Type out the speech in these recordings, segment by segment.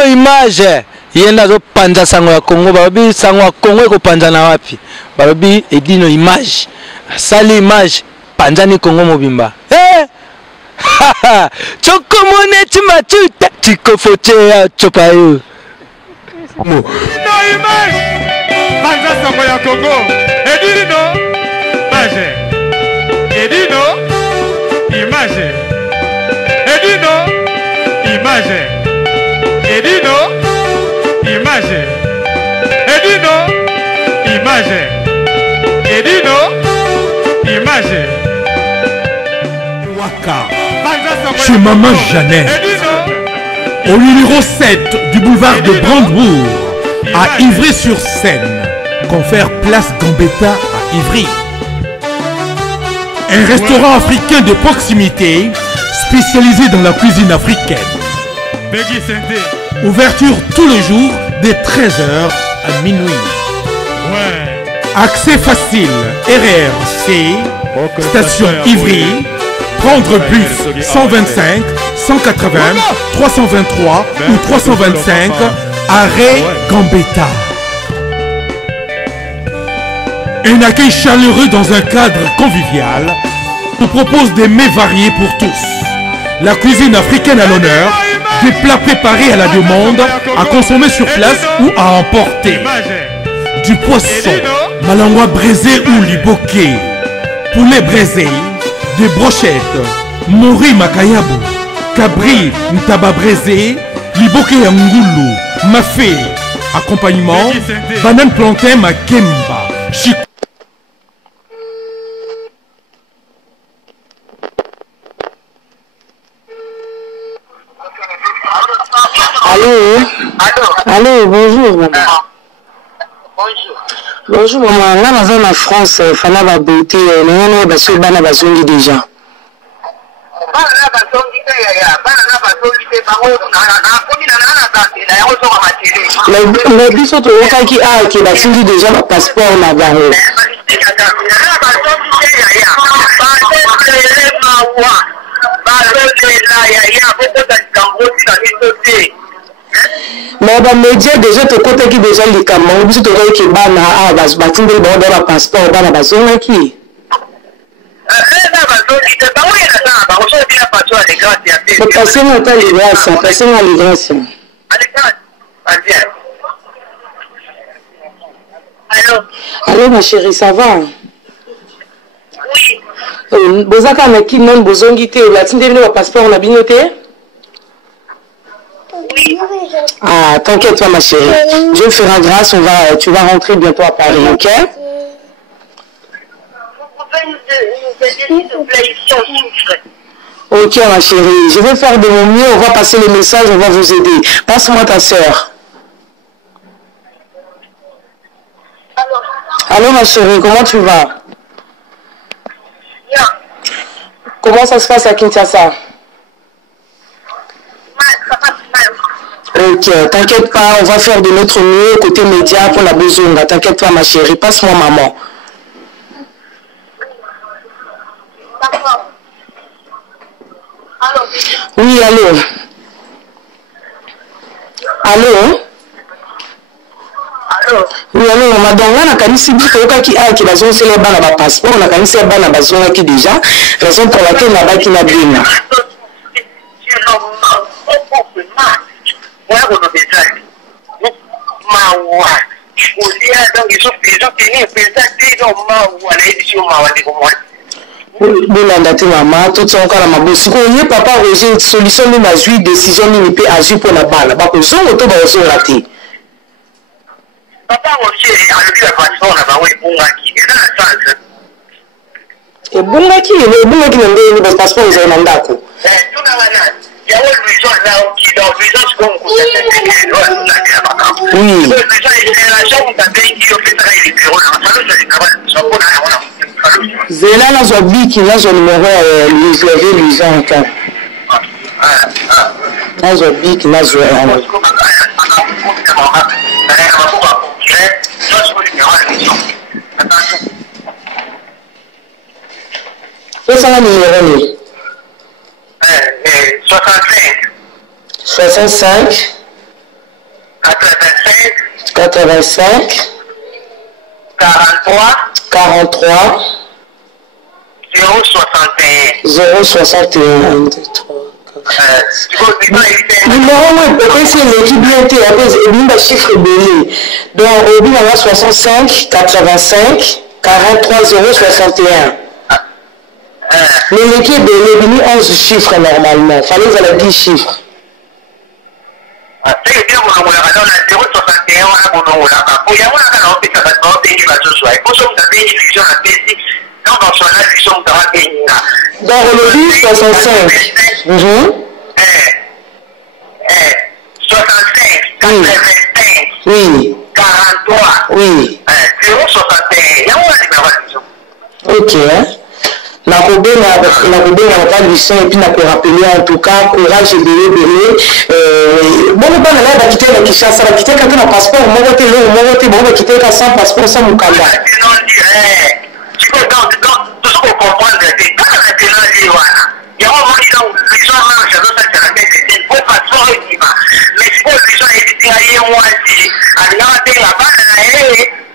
Edino image yenda zo panza sango ya Congo babi sango ya Congo ko panza na wapi babi Edino image sali image panza ni Congo mobimba chokomone timatuta chikofoche ya chopayo Edino image panza sango ya Congo Edino image Edino image Edino image Edino image Edino image Edino image Waka chez Maman Jeannette au numéro 7 du boulevard de Brandebourg à Ivry-sur-Seine, confère Place Gambetta à Ivry. Un restaurant africain de proximité spécialisé dans la cuisine africaine. Ouverture tous les jours dès 13h à minuit. Accès facile, RRC, station Ivry, prendre bus 125, 180, 323 ou 325, arrêt Gambetta. Un accueil chaleureux dans un cadre convivial nous propose des mets variés pour tous. La cuisine africaine à l'honneur, des plats préparés à la demande, à consommer sur place ou à emporter. Du poisson, malangwa braisé ou liboké, poulet braisé, des brochettes, mori makayabu, cabri ntaba braisé, liboké ngoulou, mafé, accompagnement, banane plantain makemba, chic. Allô? Allô, bonjour maman. Bonjour maman, là dans la France, Fana va beauté, nous avons sur Bana Bazongi déjà. Mais bis autres qui a qui va signer déjà le passeport là-bas. Mais les médias déjà te côté qui déjà les camarades, bis autres qui bana ah bas batin de bon dans le passeport bana bazonga qui. Mais passer notre livraison, passer notre livraison. Allô ma chérie, ça va? Oui. Bozaka na qui non bozongi te la tinde le passeport na binoté? Oui. Ah, t'inquiète pas ma chérie. Dieu fera grâce, tu vas rentrer bientôt à Paris, OK? Ok ma chérie, je vais faire de mon mieux, on va passer le message, on va vous aider. Passe-moi ta soeur. Allô ma chérie, comment tu vas? Bien. Comment ça se passe à Kinshasa? Ok, t'inquiète pas, on va faire de notre mieux côté média pour la besoin. T'inquiète pas ma chérie, passe-moi maman. Oui, allô? Allô? Oui, allô, madame, là, on a mis qui va zoncer les bancs à passeport, on a mis ces bancs à bazon qui déjà, raison pour laquelle la bague qui n'a bien. Bolanda te maman, tout son cas maman. Si on papa Roger solution nous a joué décision nous peut agir pour la balle. Ba ko zongo to ba zo raté. Papa Roger a lu la passeport na ba we bunga ki et na chance. Et bunga ki ndio ni passeport za na ndako. Tu na wana. Ya wo luizo na ki do luizo ko ko oui. Zela na zo biki na zo numéro Luisa encore. Na zo biki na zo c'est ça le numéro 65 85 43 061 c'est l'équipe bien été un chiffre belé. Donc, au bout, on a 65 85 43 061. Mais l'équipe belé, il y a 11 chiffres normalement. Il fallait avoir 10 chiffres. C'est bien, on a 061, on dans le 10, 65. 65, 85, oui. 43, oui. 061. Ok. La Robin a pas lycée et puis n'a pas rappelé en tout cas courage et belé. Bon, on va quitter la Kinshasa, on va quitter quand on a passeport, on va quitter quand sans passeport, sans Mukanda. Tu peux donc tout ce qu'on comprend, c'est quand on a été là, il y a un moment où les gens marchent dans la tête, c'est une bonne façon de dire. Mais si les gens étaient ailleurs, moi aussi, à regarder la balle,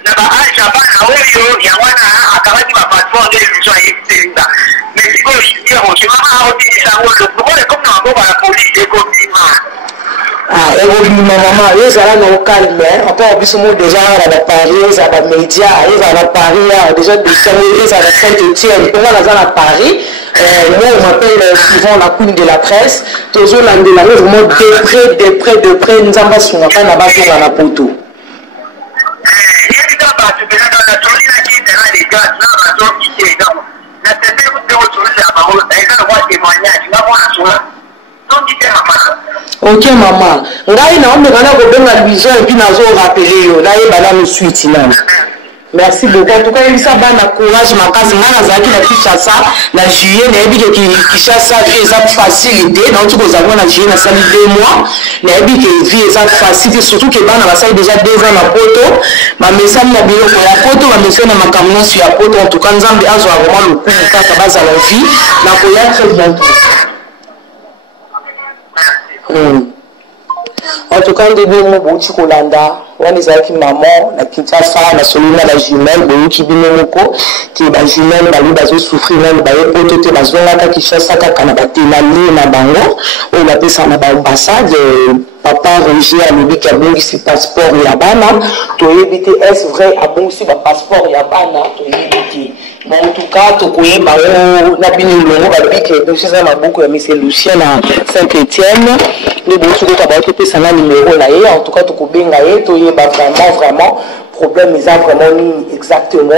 na baadhi ya bana huyo ya wana akabaki mapassport ndio ilizwa mais siko hiyo mama au tini sango kwa comme na mambo ya polisi eko bima eko bima mama yeza na calme après biso mo déjà à Paris à la média à Paris déjà de Saint-Louis à Saint-Étienne on va dans Paris moi on m'appelle souvent la queen de la presse toujours là de la vraiment de près nous avons sur na bato na la poto. Ok maman, ngai na omekana kobenga biso et puis nazo rappeler yo na yeba na suite na. Merci beaucoup. En tout cas, il y a un courage, ma case, la Kinshasa, la juillet, la Kinshasa, c'est facilité. Donc, nous avons la juillet, ça 2 mois. La vie est facile, surtout que on a déjà 2 ans à Poto. Ma message na bilo pour la Poto, ma message na makamno sur la Poto. En tout cas, nous avons vraiment le coup de carte à base à la vie. La Koya très bientôt. En tout cas, début mon bouti Kolanda, on les a qui maman, la Kinshasa, la solina, la jumelle, le qui binomoko, qui est la jumelle, la lui souffrir, la potote, la zone là, qui chasse à Kanabati, la ligne, la bango, on appelle ça la ambassade, papa Roger a dit qu'il y a bon ici passeport Yabana, tu as évité, est-ce vrai, à bon ici passeport Yabana, tu as évité. Mais en tout cas, tu connais, na bini longo, que nous sommes à beaucoup, mais c'est Lucien à Saint-Étienne. Les bons trucs à battre, c'est un numéro là. En tout cas, tu connais, tu es vraiment problème, ils ont vraiment mis exactement.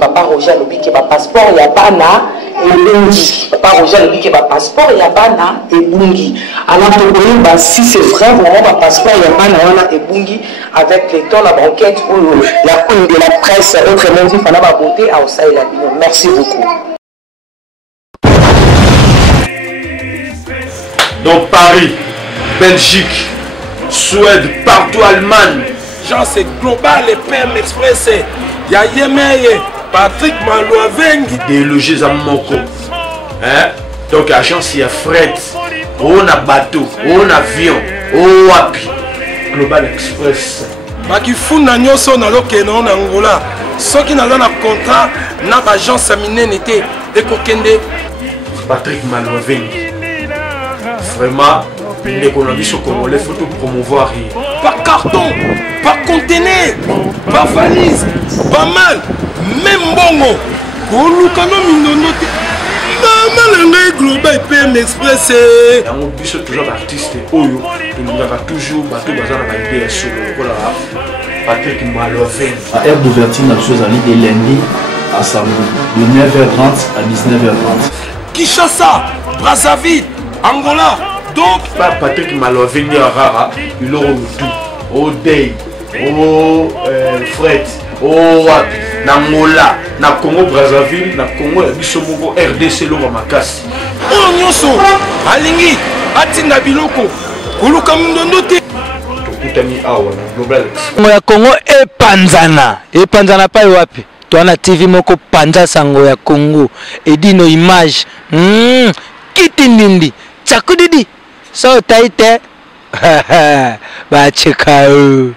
Papa Roger a dit qu'il y a passeport, il y a Bana et Bungi. Papa Roger a dit qu'il y a passeport, il y a Bana et Bungi. Alors, tu connais, si c'est vrai, vraiment, le passeport, il y a Bana et Bungi avec les temps, la banquette ou la cour de la presse, autrement dit, il fallait la beauté à Ossa et la Bino. Merci beaucoup. Donc Paris, Belgique, Suède, partout Allemagne. Genre c'est global et PM Express. Il y a Yemeye, Patrick Malouavengi. Délogés à Moko. Hein? Donc la chance il y a fret, on a bateau, on a avion, on a wapi. Global Express. Baki funda nyoso na lokeno na Angola. Soki na na contrat na agence minene te ekokende Patrick Malouavengi. Vraiment, l'économie sur Congolais, il faut tout promouvoir. Par carton, par conteneur, par valise, pas mal, même bongo. Kolukano minonote. Maman le global PM Express. On dit toujours artiste Oyo, il a toujours bateau bazar na idée sur le Patrick Malouavengi. À aire d'ouverture la chose allée de lundi à samedi, de 9h30 à 19h30. Kinshasa, Brazzaville, Angola. Donc, Patrick Malouavengi à Rara, il aura le tout. Au Day, au Fred, au Wapi, Angola, na Congo Brazzaville, na Congo Bisomoko, RDC Loma Makasi. Oh Nyoso, Alingi, Atina Biloko, Kuluka Mundonote. Tokutani awa na Global Express. Ya Congo epanzana pa wapi? Toana TV moko panza sango ya Congo. Edino image. Kitindindi. Chakudidi. So taite bacheka